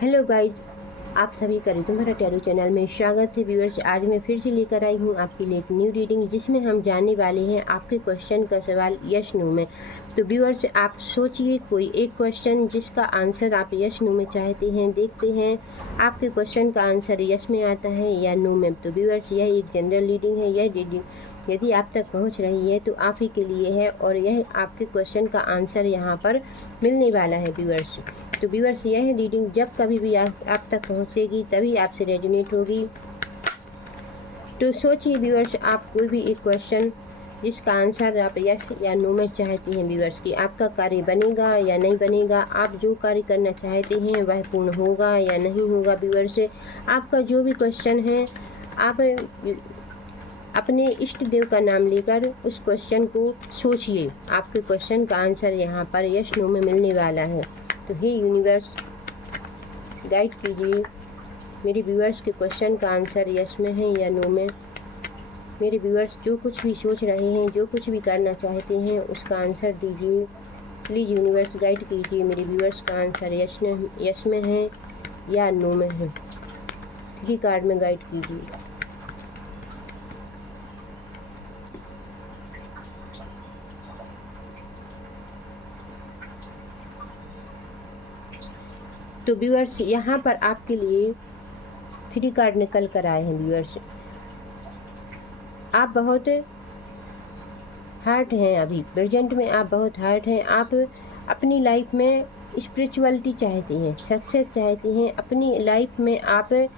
Hello guys, आप सभी का तुम्हारा टैरो चैनल में स्वागत है। व्यूअर्स, आज मैं फिर से लेकर आई हूँ आपके लिए एक न्यू रीडिंग, जिसमें हम जानने वाले हैं आपके क्वेश्चन का सवाल यस नो में। तो व्यूअर्स, आप सोचिए कोई एक क्वेश्चन जिसका आंसर आप यस नो में चाहते हैं। देखते हैं आपके क्वेश्चन का आंसर यस में आता है या नो में। तो व्यूअर्स, यह एक जनरल रीडिंग है। यह रीडिंग यदि आप तक पहुंच रही है तो आप ही के लिए है, और यह आपके क्वेश्चन का आंसर यहां पर मिलने वाला है व्यूअर्स। तो व्यूअर्स, यह रीडिंग जब कभी भी आप तक पहुंचेगी तभी आपसे रेजोनेट होगी। तो सोचिए व्यूअर्स, आप कोई भी एक क्वेश्चन जिसका आंसर आप यस या नो में चाहती हैं व्यूअर्स, कि आपका कार्य बनेगा या नहीं बनेगा, आप जो कार्य करना चाहते हैं वह पूर्ण होगा या नहीं होगा। व्यूअर्स, आपका जो भी क्वेश्चन है, आप अपने इष्ट देव का नाम लेकर उस क्वेश्चन को सोचिए। आपके क्वेश्चन का आंसर यहाँ पर यस नो में मिलने वाला है। तो हे यूनिवर्स, गाइड कीजिए मेरे व्यूअर्स के क्वेश्चन का आंसर यस में है या नो में। मेरे व्यूअर्स जो कुछ भी सोच रहे हैं, जो कुछ भी करना चाहते हैं, उसका आंसर दीजिए। प्लीज़ यूनिवर्स, गाइड कीजिए मेरे व्यूअर्स का आंसर यस में है या नो में है। 3 कार्ड में गाइड कीजिए। तो व्यूअर्स, यहाँ पर आपके लिए 3 कार्ड निकल कर आए हैं। व्यूअर्स, आप बहुत हार्ट हैं, अभी प्रेजेंट में आप बहुत हार्ट हैं। आप अपनी लाइफ में स्पिरिचुअलिटी चाहती हैं, सक्सेस चाहती हैं। अपनी लाइफ में आप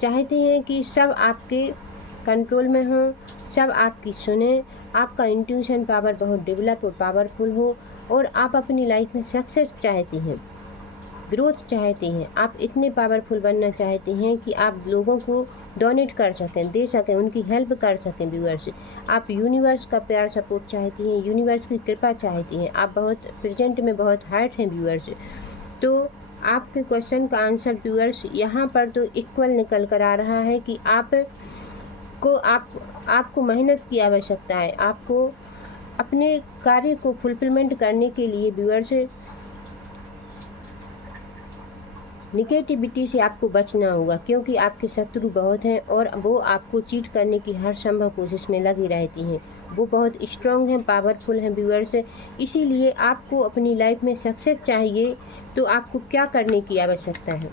चाहते हैं कि सब आपके कंट्रोल में हो, सब आपकी सुने, आपका इंट्यूशन पावर बहुत डेवलप और पावरफुल हो, और आप अपनी लाइफ में सक्सेस चाहती हैं, ग्रोथ चाहती हैं। आप इतने पावरफुल बनना चाहती हैं कि आप लोगों को डोनेट कर सकें, दे सकें, उनकी हेल्प कर सकें। व्यूअर्स, आप यूनिवर्स का प्यार सपोर्ट चाहती हैं, यूनिवर्स की कृपा चाहती हैं। आप बहुत प्रेजेंट में बहुत हार्ट हैं व्यूअर्स। तो आपके क्वेश्चन का आंसर व्यूअर्स यहाँ पर तो इक्वल निकल कर आ रहा है कि आपको मेहनत की आवश्यकता है। आपको अपने कार्य को फुलफिलमेंट करने के लिए व्यूअर्स निगेटिविटी से आपको बचना होगा, क्योंकि आपके शत्रु बहुत हैं और वो आपको चीट करने की हर संभव कोशिश में लगी रहती हैं। वो बहुत स्ट्रांग हैं, पावरफुल हैं व्यूअर्स। इसीलिए आपको अपनी लाइफ में सक्सेस चाहिए, तो आपको क्या करने की आवश्यकता है।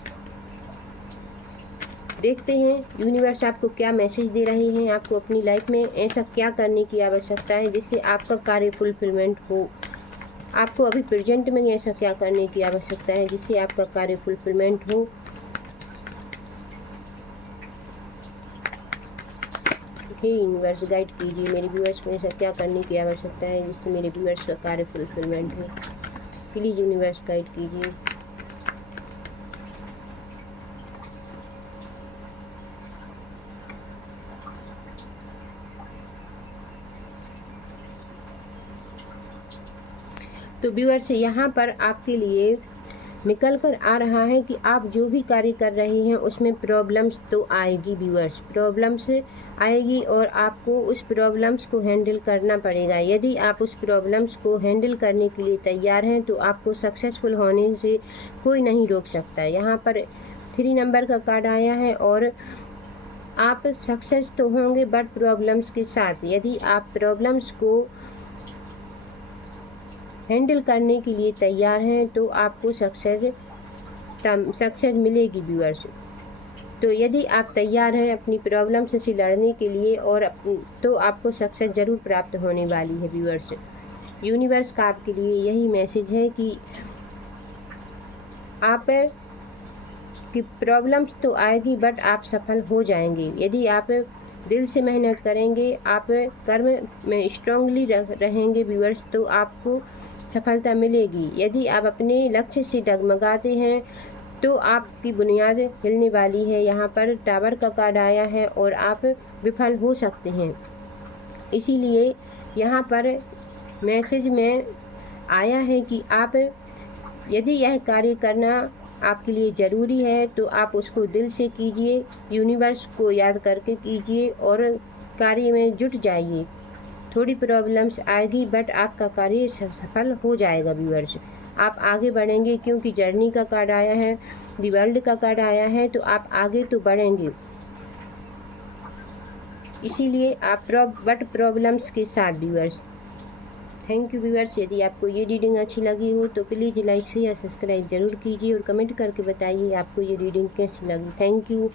देखते हैं यूनिवर्स आपको क्या मैसेज दे रहे हैं। आपको अपनी लाइफ में ऐसा क्या करने की आवश्यकता है जिससे आपका कार्य फुलफिलमेंट हो। आपको अभी प्रेजेंट में ऐसा क्या करने की आवश्यकता है जिससे आपका कार्य फुलफिलमेंट हो। हे यूनिवर्स, गाइड कीजिए मेरे व्यूअर्स को ऐसा क्या करने की आवश्यकता है जिससे मेरे व्यूअर्स का कार्य फुलफिलमेंट हो। प्लीज़ यूनिवर्स, गाइड कीजिए। तो व्यूअर्स, यहाँ पर आपके लिए निकल कर आ रहा है कि आप जो भी कार्य कर रहे हैं उसमें प्रॉब्लम्स तो आएगी व्यूअर्स, प्रॉब्लम्स आएगी, और आपको उस प्रॉब्लम्स को हैंडल करना पड़ेगा। यदि आप उस प्रॉब्लम्स को हैंडल करने के लिए तैयार हैं तो आपको सक्सेसफुल होने से कोई नहीं रोक सकता। यहाँ पर 3 नंबर का कार्ड आया है, और आप सक्सेस तो होंगे बट प्रॉब्लम्स के साथ। यदि आप प्रॉब्लम्स को हैंडल करने के लिए तैयार हैं तो आपको सक्सेस मिलेगी व्यूअर्स। तो यदि आप तैयार हैं अपनी प्रॉब्लम से लड़ने के लिए, और तो आपको सक्सेस ज़रूर प्राप्त होने वाली है व्यूअर्स। यूनिवर्स का आपके लिए यही मैसेज है कि आप की प्रॉब्लम्स तो आएगी बट आप सफल हो जाएंगे। यदि आप दिल से मेहनत करेंगे, आप कर्म में स्ट्रांगली रहेंगे व्यूअर्स, तो आपको सफलता मिलेगी। यदि आप अपने लक्ष्य से डगमगाते हैं तो आपकी बुनियाद हिलने वाली है। यहाँ पर टावर का कार्ड आया है, और आप विफल हो सकते हैं। इसीलिए यहाँ पर मैसेज में आया है कि आप यदि यह कार्य करना आपके लिए ज़रूरी है तो आप उसको दिल से कीजिए, यूनिवर्स को याद करके कीजिए और कार्य में जुट जाइए। थोड़ी प्रॉब्लम्स आएगी बट आपका कार्य सफल हो जाएगा व्यूअर्स। आप आगे बढ़ेंगे क्योंकि जर्नी का कार्ड आया है। दी वर्ल्ड का कार्ड आया है, तो आप आगे तो बढ़ेंगे, इसीलिए आप बट प्रॉब्लम्स के साथ व्यूअर्स। Thank you viewers. यदि आपको ये रीडिंग अच्छी लगी हो तो प्लीज़ लाइक शेयर सब्सक्राइब ज़रूर कीजिए और कमेंट करके बताइए आपको ये रीडिंग कैसी लगी। Thank you.